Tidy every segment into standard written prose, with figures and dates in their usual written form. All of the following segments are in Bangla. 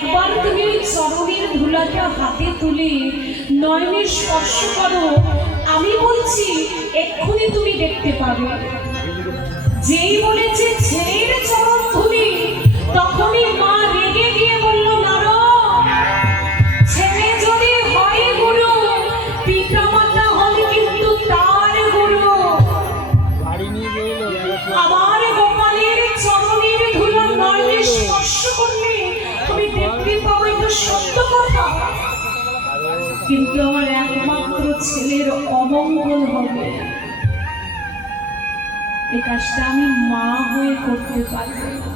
একবার তুমি চরণের ধুলাটা হাতে তুলে নয়নের স্পর্শ করো, আমি বলছি এক্ষুনি তুমি দেখতে পাবে। যেই বলেছে ছেলের চরণ ধুলি, তখনই মা রেগে গিয়ে বলল, নারদ, ছেলে যদি হয় গুরু, পিতা মাতা হন কিন্তু তার গুরু। আমার গোপালের চরণের ধুলা নয়নে স্পর্শ করলে তুমি দেখতে পাও, এটা সত্য কথা, কিন্তু আমার একমাত্র ছেলের অমঙ্গল হবে। এই কাজটা আমি মা হয়ে করতে পারবো না।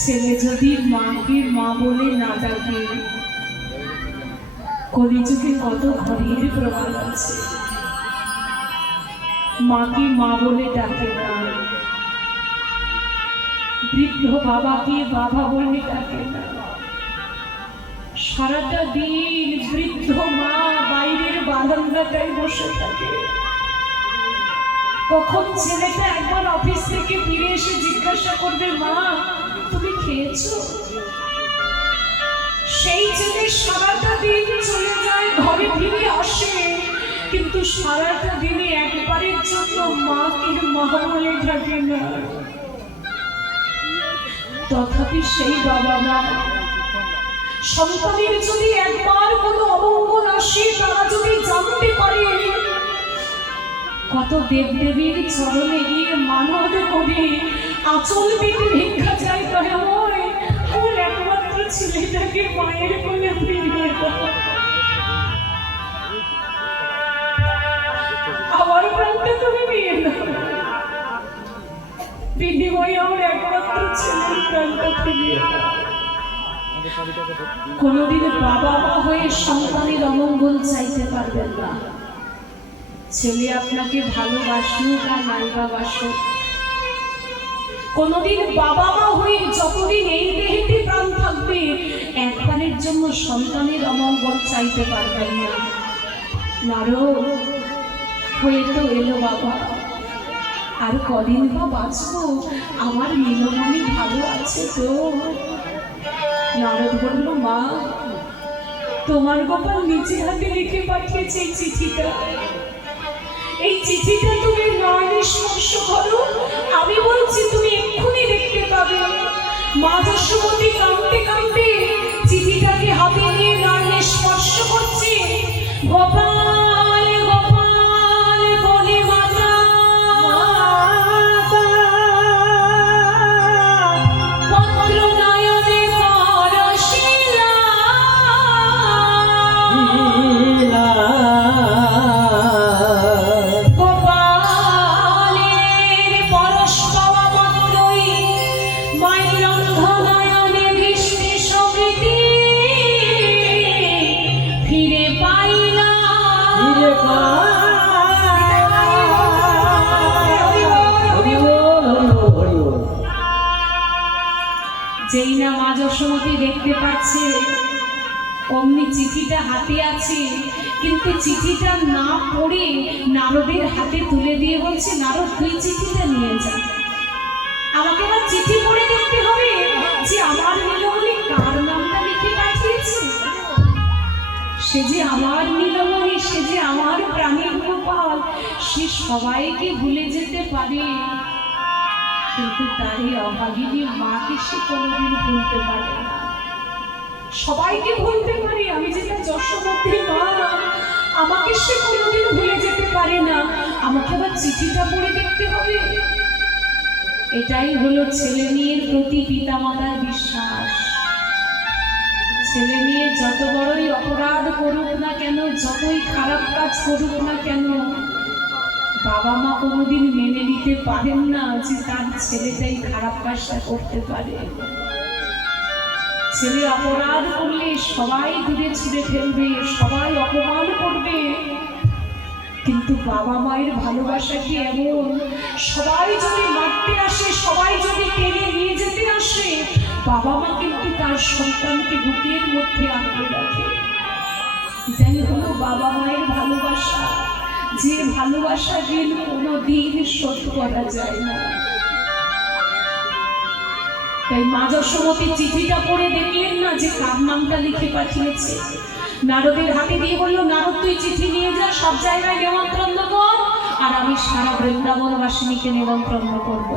ছেলে যদি মাকে মা বলে না ডাকে, কলিযুগে কত ঘরের প্রমাণ আছে, মাকে মা বলে ডাকে না, বৃদ্ধ বাবাকে বাবা বলে ডাকে না। সারাটা দিন বৃদ্ধ মা বাইরের বারান্দাটায় বসে থাকে। কখন ছেলেটা একবার অফিস থেকে ফিরে এসে জিজ্ঞাসা করবে, মা তুমি খেয়েছো? সেই ছেলে সারাটা দিন চলে যায়, ঘরে ফিরে আসে, কিন্তু সারাটা দিনে একবারের জন্য মাকে মা বলে থাকে না। তথাপি সেই বাবা মা সন্তানের যদি একবার কোনো অমঙ্গল আসে, তারা যদি জানতে পারে, কত দেবদেবীর চরণে গিয়ে মানব করে আঁচল পেতে ভিক্ষা চাই, করে আমার একমাত্র ছেলেটাকে মায়ের কোলে ফিরিয়ে দাও, আমার প্রাণটা তুমি নিয়ে নাও, দিদিময় আমার একমাত্র ছেলের প্রাণটা ফিরিয়ে দাও। কোনদিন বাবা মা হয়ে সন্তানের অমঙ্গল চাইতে পারবেন না। ছেলে আপনাকে ভালোবাসুক আর নাই বাসুক, কোনদিন বাবা মা হয়ে যতদিন এই দেহেতে প্রাণ থাকবে, একবারের জন্য সন্তানের অমঙ্গল চাইতে পারবেন না। নারদ হয়ে তো এলো বাবা, আর কদিন বা বাঁচবো, আমার নীলমণি ভালো আছে তো? নারদ বলল, মা তোমার গোপাল নিচে হাতে লিখে পাঠিয়েছে এই চিঠিটা, এই চিঠিটা তুমি নয়নে স্পর্শ করো, আমি বলছি তুমি এক্ষুনি দেখতে পাবে। মা যশোমতী কাঁদতে কাঁদতে চিঠিটাকে হাতে নিয়ে নয়নে স্পর্শ করছে। গোপাল গোপাল বলে মাতা পত্র নয়নে পরশিলা, যেই না মা যশোমতী দেখতে পাচ্ছে অমনি চিঠিটা হাতে আছে, কিন্তু চিঠিটা না পড়ে নারদের হাতে তুলে দিয়ে বলছে, নারদ তুই চিঠিটা নিয়ে যা, আমাকে আবার চিঠি পড়ে দেখতে হবে যে আমার নীলমণি কার নামটা লিখে পাঠিয়েছে। সে যে আমার নীলমণি, সে যে আমার প্রাণের গোপাল, সে সবাইকে ভুলে যেতে পারে, কিন্তু তার এই অভাগিনী মাকে সে কোনোদিন ভুলতে পারে না। সবাইকে ভুলতে পারে, আমি যেটা যশোমতীর মা, আমাকে সে কোনোদিন ভুলে যেতে পারে না, আমাকে আবার চিঠিটা পড়ে দেখতে হবে। এটাই হলো ছেলে মেয়ের প্রতি পিতামাতার বিশ্বাস। ছেলে মেয়ে যত বড়ই অপরাধ করুক না কেন, যতই খারাপ কাজ করুক না কেন, বাবা মা কোনোদিন মেনে নিতে পারেন না যে তার ছেলেটাই খারাপ কাজটা করতে পারে। ছেলে অপরাধ করলে সবাই দূরে ছুঁড়ে ফেলবে, সবাই অপমান করবে, কিন্তু বাবা মায়ের ভালোবাসা কি এমন? সবাই যদি মারতে আসে, সবাই যদি টেনে নিয়ে যেতে আসে, বাবা মা কিন্তু তার সন্তানকে বুকের মধ্যে আঁকড়ে রাখে। যাই হলো বাবা মায়ের ভালোবাসা, যে ভালোবাসা ঋণ কোনোদিন শোধ করা যায় না। তাই মা যশোমতীর চিঠিটা পড়ে দেখলেন না যে কার নামটা লিখে পাঠিয়েছে। নারদের হাতে দিয়ে বলল, নারদ তুই চিঠি নিয়ে যা, সব জায়গায় নিমন্ত্রণ কর, আর আমি সারা বৃন্দাবনবাসিনীকে নিমন্ত্রণ করব।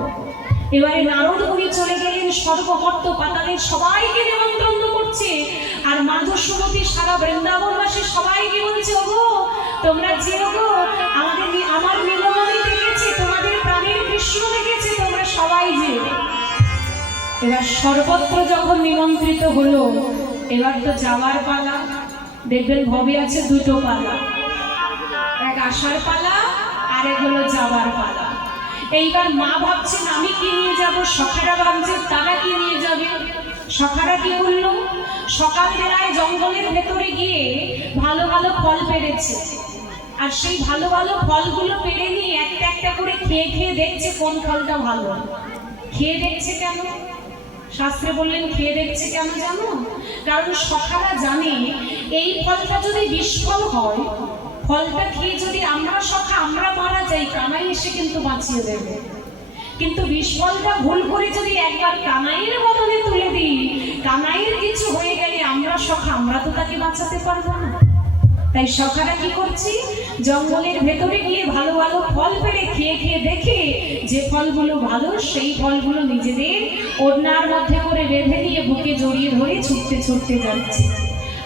এবারে নারদ মুনি চলে গেলেন, সর্বমর্ত পাতালের সবাইকে নিমন্ত্রণ করছে, আর মা যশোমতী সারা বৃন্দাবনবাসী সবাইকে বলছে, ওগো তোমরা যেও গো, আমার নীলমণি দেখেছি, তোমাদের প্রাণের কৃষ্ণ দেখেছি, তোমরা সবাই যেও। এবার সর্বত্র যখন নিমন্ত্রিত হলো, এবার তো যাওয়ার পালা। দেখবেন ভবে আছে দুটো পালা, এক আসার পালা আর এক হলো যাওয়ার পালা। এইবার মা ভাবছেন আমি কি নিয়ে যাব, সখারা ভাবছেন তারা কি নিয়ে যাবে। সখারা কি করলো, সকাল বেলায় জঙ্গলের ভেতরে গিয়ে ভালো ভালো ফল পেড়েছে, আর সেই ভালো ভালো ফলগুলো পেড়ে নিয়ে একটা একটা করে খেয়ে খেয়ে দেখছে কোন ফলটা ভালো। খেয়ে দেখছে কেন, শাস্ত্রে বললেন খেয়ে দেখছে কেন জানো? কারণ সখারা জানে এই ফলটা যদি বিস্ফল হয়, ফলটা খেয়ে যদি আমরা সখা আমরা মারা যাই, কানাই এসে কিন্তু বাঁচিয়ে দেবে। কিন্তু বিস্ফলটা ভুল করে যদি একবার কানাইয়ের বদলে তুলে দিই, কানাইয়ের কিছু হয়ে গেলে আমরা সখা আমরা তো তাকে বাঁচাতে পারবো না। তাই সখারা কি করছি, জঙ্গলের ভেতরে গিয়ে ভালো ভালো ফল পেড়ে খেয়ে খেয়ে দেখে যে ফলগুলো ভালো সেই ফলগুলো নিজেদের ওড়নার মধ্যে করে বেঁধে নিয়ে বুকে জড়িয়ে ধরে ছুটতে ছুটতে যাচ্ছে।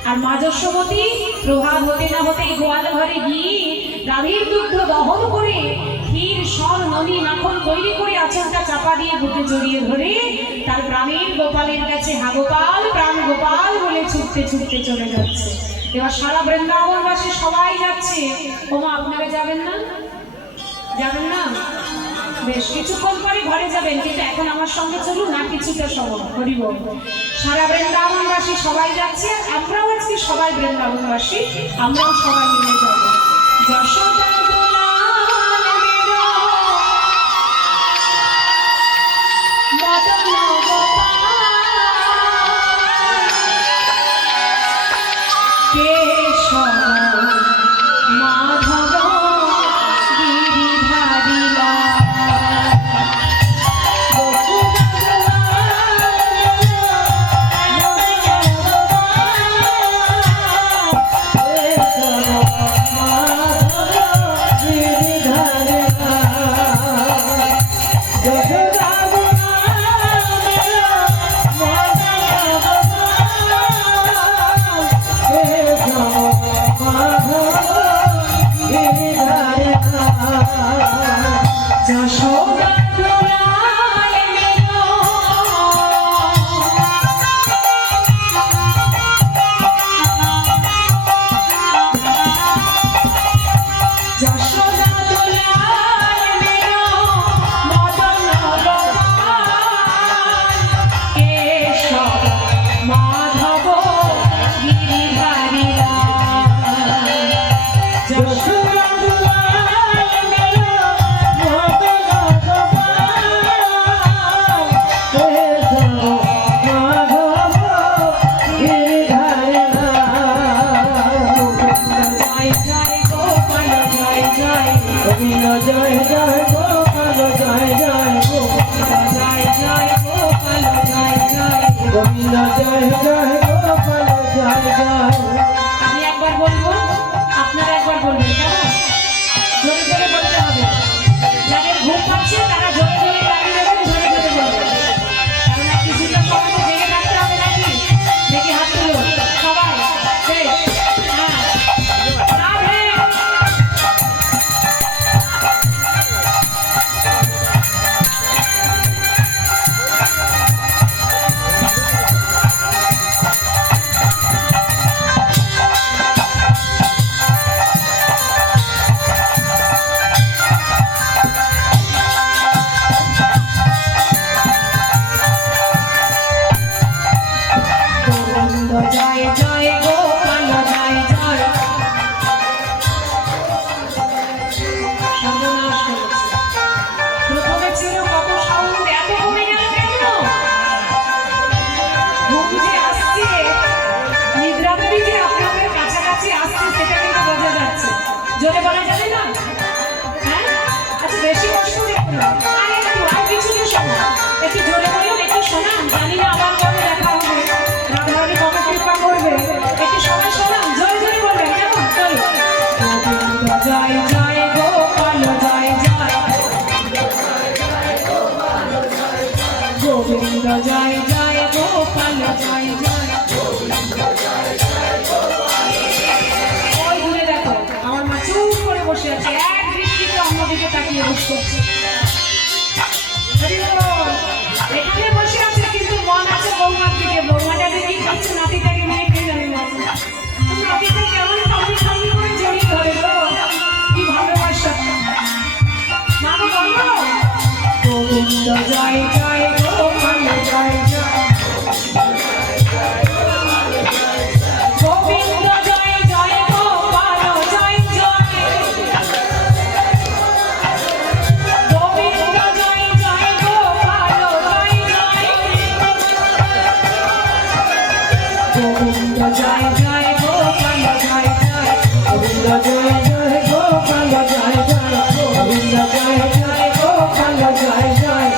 আর মা যশোমতী প্রভাত হতে না হতেই গোয়াল ঘরে গিয়ে গাভীর দুগ্ধ দহন করে ক্ষীর সর ননি মাখন তৈরি করে আঁচলটা চাপা দিয়ে বুকে জড়িয়ে ধরে তার প্রাণের গোপালের কাছে হা গোপাল প্রাণ গোপাল বলে ছুটতে ছুটতে চলে যাচ্ছে। এবার সারা বৃন্দাবনবাসী সবাই যাচ্ছে। ওমা আপনারা যাবেন না? যাবেন না? বেশ কিছুক্ষণ পরে ঘরে যাবেন, কিন্তু এখন আমার সঙ্গে চলুন না কিছুটা সময় হরি বল। সারা বৃন্দাবনবাসী সবাই যাচ্ছে, আমরাও আজকে সবাই বৃন্দাবনবাসী, আমরাও সবাই মিলে যাবো। যশোদা আমি একবার বলবো, আপনারা একবার বলবেন, কেমন? জোরে জোরে বলতে হবে। যাদের ঘুম পাচ্ছে তারা জোরে জোরে গাড়ি দেবেন, জোরে জোরে বলবেন, কারণ কিছুটা সময় তো জেগে থাকতে হবে নাকি? দেখি হাত তুলো সবাই। বেশ, হ্যাঁ জয় জয় গোপাল জয় জয়। সর্বনাশ করেছে। প্রথমে ছিল কত সাউন্ড, এত কমে গেল কেন? ঘুম যে আসছে, নিদ্রাদেবী যে আপনাদের কাছাকাছি আসছে সেটা কিন্তু বোঝা যাচ্ছে। জোরে বলা যাবে না? হ্যাঁ, আচ্ছা বেশি কষ্ট দেখুন, আর একটু আর কিছুটা সময় একটু জোরে বলুন, একটু একটু শোনান, জানি না আবার কবে দেখা হবে, রাধারানী কবে কৃপা করবে, একটু সবাই শোনান, জয় জয় বলবেন কেমন? চলো। গোবিন্দ জয় জয় গোপাল জয় জয়, গোবিন্দ জয় জয় গোপাল জয় জয়। ওই দূরে দেখো আমার মা চুপ করে বসে আছে, এক দৃষ্টিতে অন্যদিকে তাকিয়ে বসে আছে। এখানে বসে আছে কিন্তু মন আছে বৌমার দিকে, বৌমাটাকে কি করছে, নাতিটাকে নিয়ে কে জানে না, নাতিটা কেমন খালি খালি করে জড়িয়ে ধরে গো, কি ভালোবাসা। মা গো বলো গোবিন্দ জয় জয় গোপাল জয় জয়, গোবিন্দ জয় জয় গোপাল জয় জয়, গোবিন্দ জয় জয় গোপাল জয় জয়, গোবিন্দ জয় জয় গোপাল জয় জয়, গোবিন্দ জয় জয় গোপাল জয় জয়, গোবিন্দ জয় জয় গোপাল জয় জয়,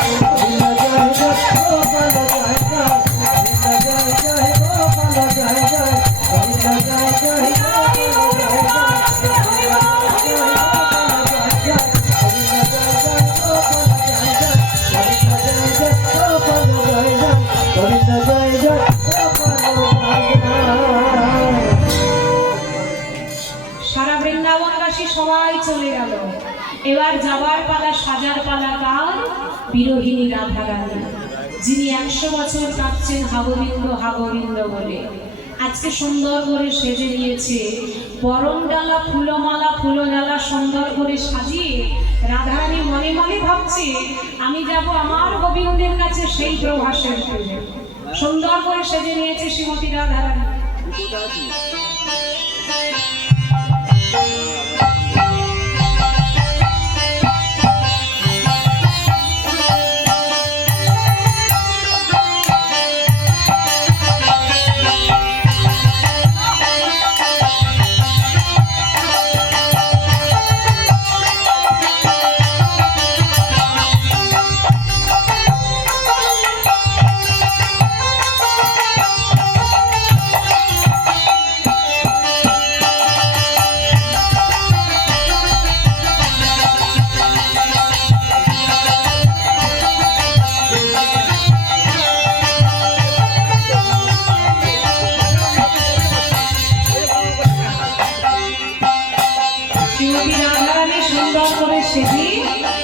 গোবিন্দ জয় জয় গোপাল জয় জয়, গোবিন্দ জয় জয় গোপাল জয় জয়, গোবিন্দ জয় জয় সারা বৃন্দাবনবাসী সবাই চলে গেল, এবার যাবার পালা, সাজার পালা কার? বিরোহিনী রাধা রানী, যিনি 100 বছর কাঁদছেন হাগোবিন্দ হাগোবিন্দ বলে। আজকে সুন্দর করে সেজে নিয়েছে, বরণ ডালা ফুলমালা ফুলডালা সুন্দর করে সাজিয়ে রাধারানী মনে মনে ভাবছে আমি যাব আমার গোবিন্দের কাছে সেই প্রভাসের ফিরে। সুন্দর করে সেজে নিয়েছে শ্রীমতী রাধারানী।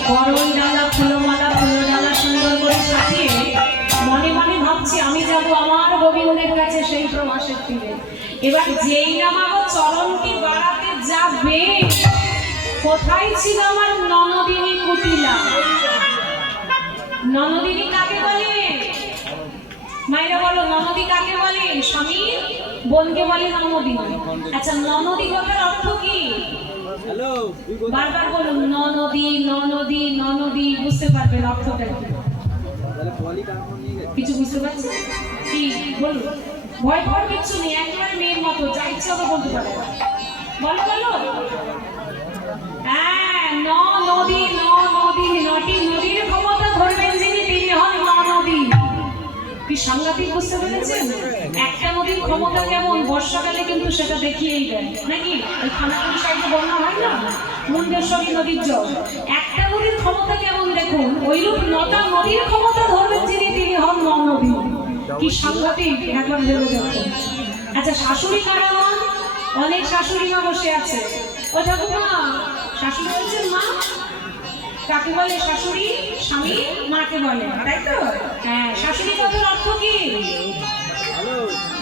বরণ ডালা ফুলমালা ফুলডালা সুন্দর করে সাজিয়ে মনে মনে ভাবছি আমি যাব আমার গোবিন্দের কাছে সেই প্রভাসের তীরে। এবার যেই নামাবো চরণকে বাড়াতে যাবে, কোথায় ছিল আমার ননদিনী কুটিলা? ননদিনী কাকে বলে? মায়েরা বলো ননদী কাকে বলে? স্বামী বোনকে বলে ননদী। আচ্ছা ননদী কথার অর্থ কি? বারবার বলুন ননদী ননদী ননদী, বুঝতে পারবেন অর্থটা কি? কিছু বুঝতে পারছেন কি? বলুন, ভয় পাওয়ার কিচ্ছু নেই, একবার মেয়ের মতো যা ইচ্ছা হবে বলতে পারে। বলো বলো। হ্যাঁ নদী নদী, নটি নদীর ক্ষমতা ধরবেন যিনি তিনি হন নদী। কি সাংঘাতিক, বুঝতে পেরেছেন? একটা নদীর ক্ষমতা কেমন বর্ষাকালে কিন্তু সেটা দেখিয়েই দেয় নাকি? ওই খানাকুড়ি সাইডে বন্যা হয় না, মুন্ডেশ্বরী নদীর জল, একটা নদীর ক্ষমতা কেমন দেখুন, ওইরূপ নটা নদীর ক্ষমতা ধরবেন যিনি তিনি হন নদী। কি সাংঘাতিক, একবার ভেবে দেখুন। আচ্ছা শাশুড়ি কারা হন? অনেক শাশুড়ি মা বসে আছে। ও ঠাকুমা শাশুড়ি বলছেন মা কাকে বলে? শাশুড়ি স্বামী মাকে বলে, তাই তো? হ্যাঁ শাশুড়ি কথার অর্থ কি?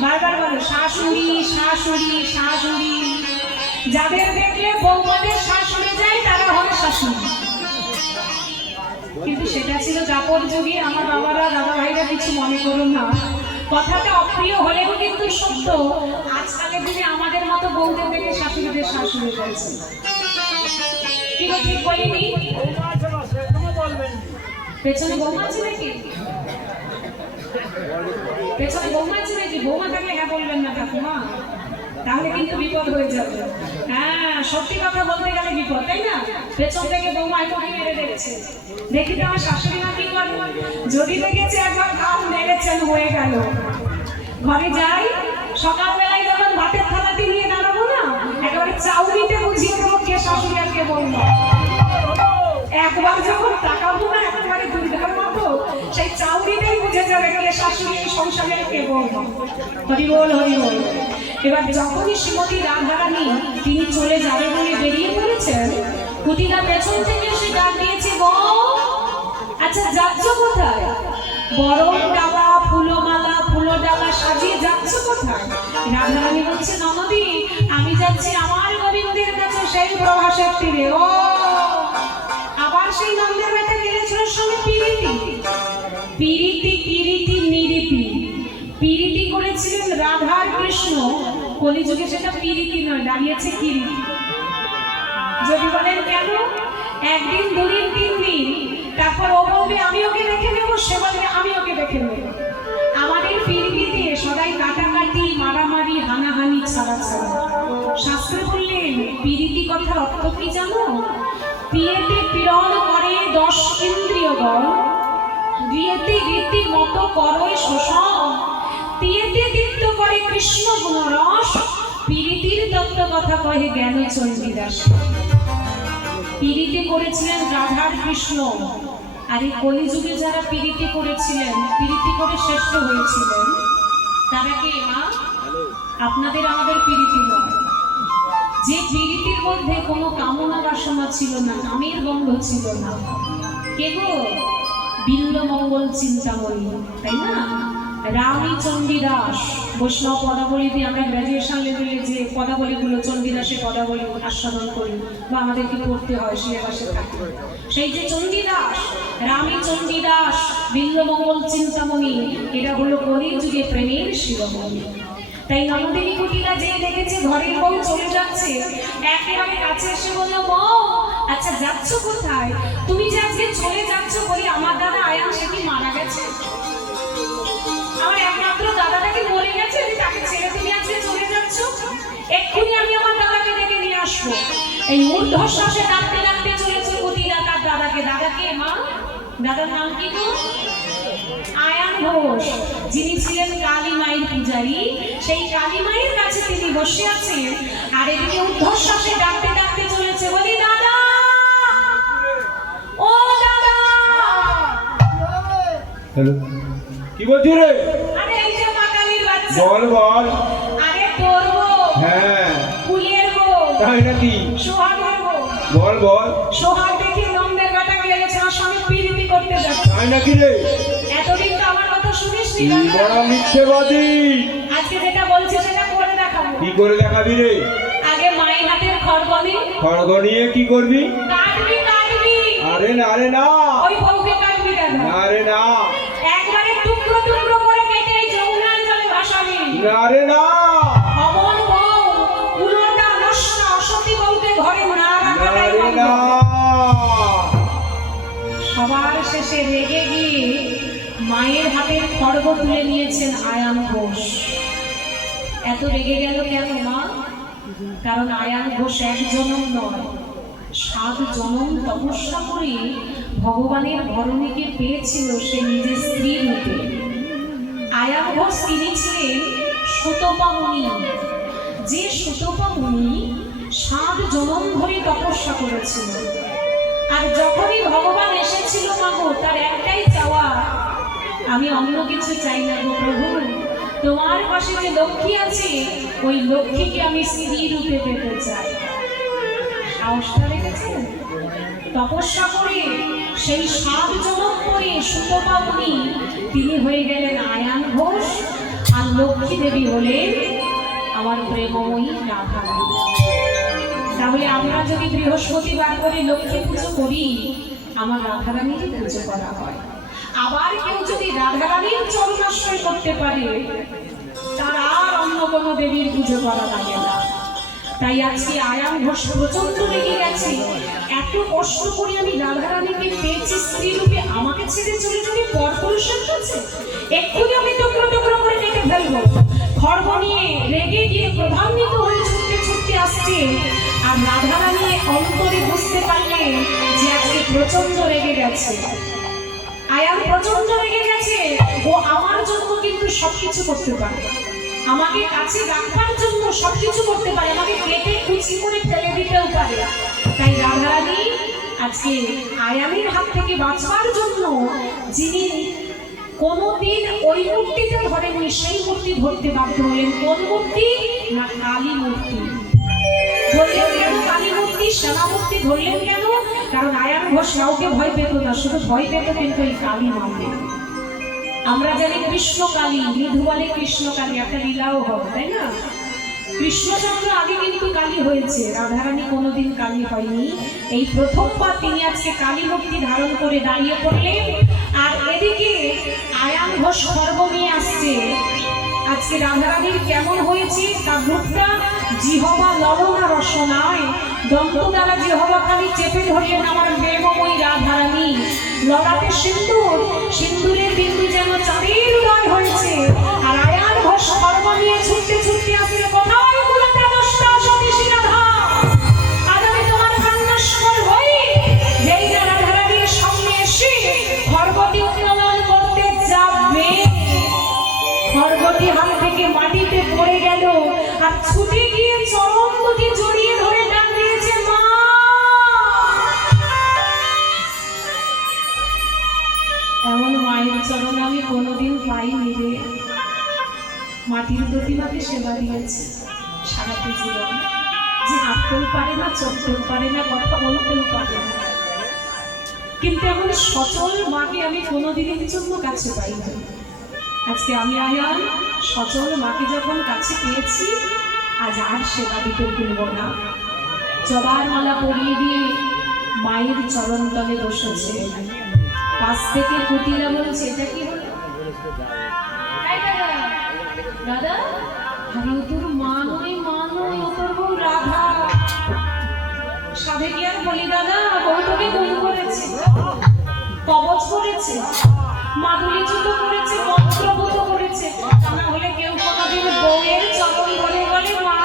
বারবার বলো শাশুড়ি শাশুড়ি শাশুড়ি। যাদের দেখলে বৌমাদের শাশুড়ি যায় তারা হল শাশুড়ি। কিন্তু সেটা ছিল দাপর যুগে। আমার বাবারা দাদা ভাইরা কিছু মনে করুন না, কথাটা অপ্রিয় হলেও কিন্তু সত্য। আজকালের দিনে আমাদের মতো বৌদের দেখে শাশুড়িদের শাশুড়ি হয়েছে। কি ঠিক বলিনি? পেছনে বৌমা আছে নাকি? পেছনে বৌমা আছে নাকি? বৌমা থাকলে হ্যাঁ বলবেন না ঠাকুমা। তাহলে কিন্তু বিপদ হয়ে যাবে। হ্যাঁ, সত্যি কথা বলতে গেলে বিপদ, তাই না? পেছন থেকে বৌমা এখনই মেরে দেখছে, দেখি তো আমার শাশুড়ি মা কি করে। যদি দেখেছে একবার ঘাম মেরেছেন হয়ে গেল। ঘরে যাই, সকালবেলায় যখন ভাতের থালাটি নিয়ে দাঁড়াবো না, একেবারে চাউনিতে বুঝিয়ে দেবো কে শাশুড়ি আর কে বৌমা। একবার যখন তাকাবো না একেবারে দুর্গার মতো, সেই চাউনিতেই বুঝে যাবে কে শাশুড়ি সংসারের কে বৌমা। হরি বল, হরি বল। এবার যখনই শ্রীমতী রাধারানী তিনি চলে যাবে বলে বেরিয়ে পড়েছেন, কুটিলা পেছন থেকে এসে ডাক দিয়েছে, বউ আচ্ছা যাচ্ছ কোথায়? বরং ডালা, ফুলমালা, ফুলো ডালা সাজিয়ে যাচ্ছ কোথায়? রাধারানী বলছে, ননদী আমি যাচ্ছি আমার গোবিন্দের কাছে, সেই প্রভাসের তীরে। ও আবার সেই নন্দের বেটা গেলেছিল সঙ্গে পিরিতি পিরিতি পিরিতি নিরিতি পিরিতি করেছিলেন রাধার কৃষ্ণ। কলিযুগে সেটা পিরিতি নয়, দাঁড়িয়েছে কিরিতি। যদি বলেন কেন? একদিন, দুদিন, 3 দিন, তারপর ও বলবে আমি ওকে দেখে নেবো, সে বলবে আমি ওকে দেখে নেব। আমাদের পিরিতিতে সদাই কাটাকাটি, মারামারি, হানাহানি ছাড়া ছাড়া। শাস্ত্রে বললেন পিরিতি কথার অর্থ কি জানো? পিয়েতে পীড়ন করে 10 ইন্দ্রিয়গণ, বিয়েতে রীতির মতো করে শোষণ, পিয়েতে দীপ্ত করে কৃষ্ণ গুণরস, পিরিতির তত্ত্ব কথা কহে জ্ঞান চণ্ডীদাস। পিরিতি করেছিলেন রাধার কৃষ্ণ, আর এই কলিযুগে যারা পিরিতি করেছিলেন, পিরিতি করে শ্রেষ্ঠ হয়েছিলেন, তারা কে মা? আপনাদের আমাদের পিরিতি নয়। যে পিরিতির মধ্যে কোনো কামনা বাসনা ছিল না, কামের গন্ধ ছিল না, কে গো? বিল্লমঙ্গল চিন্তামণি, তাই না? রানী চণ্ডীদাস। বৈষ্ণব পদাবলীতে আমরা গ্র্যাজুয়েশন লেভেলে যে পদাবলীগুলো, চণ্ডীদাসের পদাবলী আস্বাদন করি বা আমাদেরকে পড়তে হয়, সিলেবাসে থাকে, সেই যে চণ্ডীদাস, রানী চণ্ডীদাস, বিল্লমঙ্গল চিন্তামণি, এরা হলো কলিযুগে প্রেমের শিরোমণি। তাই নন্দিনী কুটিলা যে দেখেছে ঘরের বউ চলে যাচ্ছে, একেবারে কাছে এসে বলল, বউ আচ্ছা যাচ্ছ কোথায়? তুমি যে আজকে চলে যাচ্ছ, বলি আমার দাদা আয়ান সে কি মারা গেছে? আমার একমাত্র দাদাটাকে মরে গেছে, তাকে ছেড়ে তুমি আজকে চলে যাচ্ছ? এক্ষুনি আমি আমার দাদাকে ডেকে নিয়ে আসবো। এই ঊর্ধ্বশ্বাসে ডাকতে ডাকতে চলেছে কুটিলা তার দাদাকে। দাদাকে মা? দাদার নাম কি গো? আয়ান ঘোষ, যিনি ছিলেন কালী মায়ের পূজারী। সেই কালী মায়ের কাছে তিনি বসে আছেন, আর এদিকে ঊর্ধ্বশ্বাসে ডাকতে ডাকতে চলেছে, বলি দাদা, ও দাদা। হ্যালো, কি বলছিস রে? আরে এই যে মা কালীর বাচ্চা। বল বল। আরে তোর বউ। হ্যাঁ। কুলের বউ। তাই নাকি? সোহাগের বউ। বল বল। সোহাগ দেখি নন্দের বেটা গেলেছে আমার সঙ্গে পিরিতি করতে যাচ্ছে। তাই নাকি রে? এতদিন তো আমার কথা শুনিসনি। কি বড় মিথ্যেবাদী। আজকে যেটা বলছি সেটা করে দেখাবো। কি করে দেখাবি রে? আগে মায়ের হাতের খড়গ নি। খড়গ নিয়ে কি করবি? কাটবি কাটবি। আরে না রে না। ওই বউকে কাটবি দাদা। না রে না। একবারে টুকরো টুকরো করে কেটে এই যমুনার জলে ভাসাবি। না রে না। অমন বউ, পুরোটা নষ্ট অসতী বউকে ঘরে না রাখাটাই রে না। সবার শেষে রেগে গিয়ে মায়ের হাতের খড়গ তুলে নিয়েছেন আয়ান ঘোষ। এত রেগে গেল কেন মা? কারণ আয়ান ঘোষ 1 জনম নয়, 7 জনম তপস্যা করে ভগবানের ধরণীকে পেয়েছিল সে নিজের স্ত্রী রূপে। আয়ান ঘোষ তিনি ছিলেন সুতপা মুনি। যে সুতপা মুনি 7 জনম ধরে তপস্যা করেছিল, আর যখনই ভগবান এসেছিল মাগো, তার একটাই চাওয়া, আমি অন্য কিছু চাই না গো প্রভু, তোমার পাশে যে লক্ষ্মী আছে ওই লক্ষ্মীকে আমি স্ত্রী রূপে পেতে চাই। সাহসটা রেখেছেন। তপস্যা করে সেই 7 জনম পরে সুতপা মুনি তিনি হয়ে গেলেন আয়ান ঘোষ, আর লক্ষ্মী দেবী হলেন আমার প্রেমময়ী রাধা। তাহলে আমরা যদি বৃহস্পতিবার করে লক্ষ্মী পুজো করি, আমার রাধারানীর পুজো করা হয়। আবার কেউ যদি রাধারানীর চরণাশ্রয় করতে পারে, তার আর অন্য কোনো দেবীর পুজো করা লাগে না। তাই আজকে আয়ান ঘোষ প্রচন্ড লেগে গেছে, এত কষ্ট করে আমি রাধারানীকে পেয়েছি স্ত্রী রূপে, আমাকে ছেড়ে চলে যাবে পরপুরুষের কাছে। এক্ষুনি আমি টুকরো টুকরো করে কেটে ফেলবো, খড়গ নিয়ে রেগে গিয়ে প্রভাবিত হয়ে ছুটতে ছুটতে আসছে। আর রাধারানী অন্তরে বুঝতে পারলে যে আজকে প্রচন্ড রেগে গেছে, আয়ান প্রচন্ড রেগে গেছে। ও আমার জন্য কিন্তু সবকিছু করতে পারে, আমাকে কাছে রাখবার জন্য সবকিছু করতে পারে, আমাকে কেটে কুচি করে ফেলে দিতেও পারে। তাই রাধারানী আজকে আয়ানের হাত থেকে বাঁচবার জন্য, যিনি কোনোদিন ওই মূর্তিতে ধরেননি সেই মূর্তি ধরতে বাধ্য হলেন। কোন মূর্তি? না, কালী মূর্তি। ধরলেন কেন কালী মূর্তি? সেনা মূর্তি ধরলেন কেন? কারণ আয়ান ঘোষ কাউকে ভয় পেত না, শুধু ভয় পেত কিন্তু এই কালী মাকে। আমরা জানি কৃষ্ণ কালী, মৃধু বলে কৃষ্ণ কালী, একটা লীলাও হবে, তাই না? কৃষ্ণচন্দ্র আগে কিন্তু কালী হয়েছে, রাধারানী কোনোদিন কালী হয়নি। এই প্রথমবার তিনি আজকে কালী মূর্তি ধারণ করে দাঁড়িয়ে পড়লেন। আর এদিকে আয়ান ঘোষ খড়গ নিয়ে আসছে। আজকে রাধারানীর কেমন হয়েছে তার রূপটা? জিহবা ললনা রসনায়, দন্ত দ্বারা জিহবা খালি চেপে ধরলেন আমার প্রেমময়ী রাধারানী। ললাটে সিন্দুর, সিন্দুরের বিন্দু যেন চাঁদের উদয় হয়েছে। আর আয়ান ঘোষ খড়গ নিয়ে ছুটতে ছুটতে আসছে। কোথায় কুলতে দশটা সতীশী রাধা? আজ আমি তোমার কান্নার স্বর হই। যেই না রাধারানীর সামনে এসে খড়গটি উত্তোলন করতে যাবে, খড়গটি হাত থেকে মাটিতে পড়ে গেল। আর ছুটে গিয়ে চরণ দুটি জড়িয়ে ধরে ডাক দিয়েছে, মা। এমন মায়ের চরণ আমি কোনোদিন পাইনি রে। মাটির প্রতিমাকে সেবা দিয়েছে সারাটি জীবন, যে হাঁটতেও পারে না, চলতেও পারে না, কথা বলতেও পারে না, কিন্তু এমন সচল মাকে আমি কোনোদিনের জন্য কাছে পাইনি। আজকে আমি আয়ান সচল মাকে যখন কাছে পেয়েছি, আজ আর সেবা দিতে ভুলব না। জবার মালা পরিয়ে দিয়ে মায়ের চরণ তলে বসেছে। পাশ থেকে কুটিলা বলছে, এটা কি হলো? দাদা, আরে ও তোর মা নয়, মা নয়, ও তোর বউ রাধা। সাধে কি আর বলি দাদা, বউ তোকে গুণ করেছে, কবচ করেছে, মাদুলি জুতো করেছে, মন্ত্রভূত করেছে। তা না হলে কেউ কোনোদিন বউয়ের চরণ ধরে বলে মা।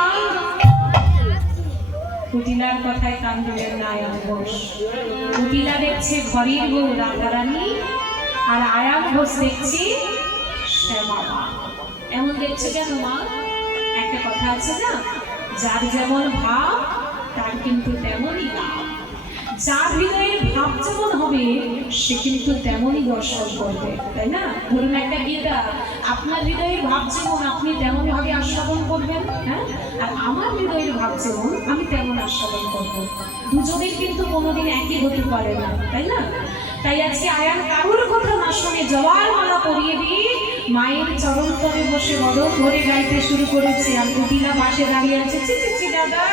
কুটিলার কথায় কান দিলেন না আয়ান ঘোষ। কুটিলা দেখছে ঘরের বউ রাধারানী, আর আয়ান ঘোষ দেখছি শ্যামা মা। এমন দেখছে কেন মা? একটা কথা আছে না, যার যেমন ভাব তার কিন্তু তেমনই কাজ। যার হৃদয়ের ভাব যেমন হবে সে কিন্তু তেমনই দর্শন করবে, তাই না? ধরুন একটা গীতা, আপনার হৃদয়ের ভাব যেমন আপনি তেমন ভাবে আস্বাদন করবেন, হ্যাঁ, আর আমার হৃদয়ের ভাব যেমন আমি তেমন আস্বাদন করব। দুজনের কিন্তু কোনোদিন একই হতে পারে না, তাই না? তাই আজকে আয়ান কারোর কথা না শুনে জবার মালা পরিয়ে দিয়ে মায়ের চরণ তলে বসে বদন ধরে গাইতে শুরু করেছে। আর কুটিলা পাশে দাঁড়িয়ে আছে। ছি ছি ছি দাদা,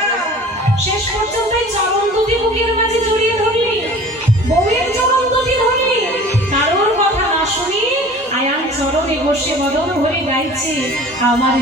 শেষ পর্যন্ত চরণ দুটি বুকের মাঝে জড়িয়ে ধরলি, বউয়ের চরণ দুটি ধরলি, কারোর কথা না শুনি আয়ান চরণে বসে বদন ভরে গাইছে আমার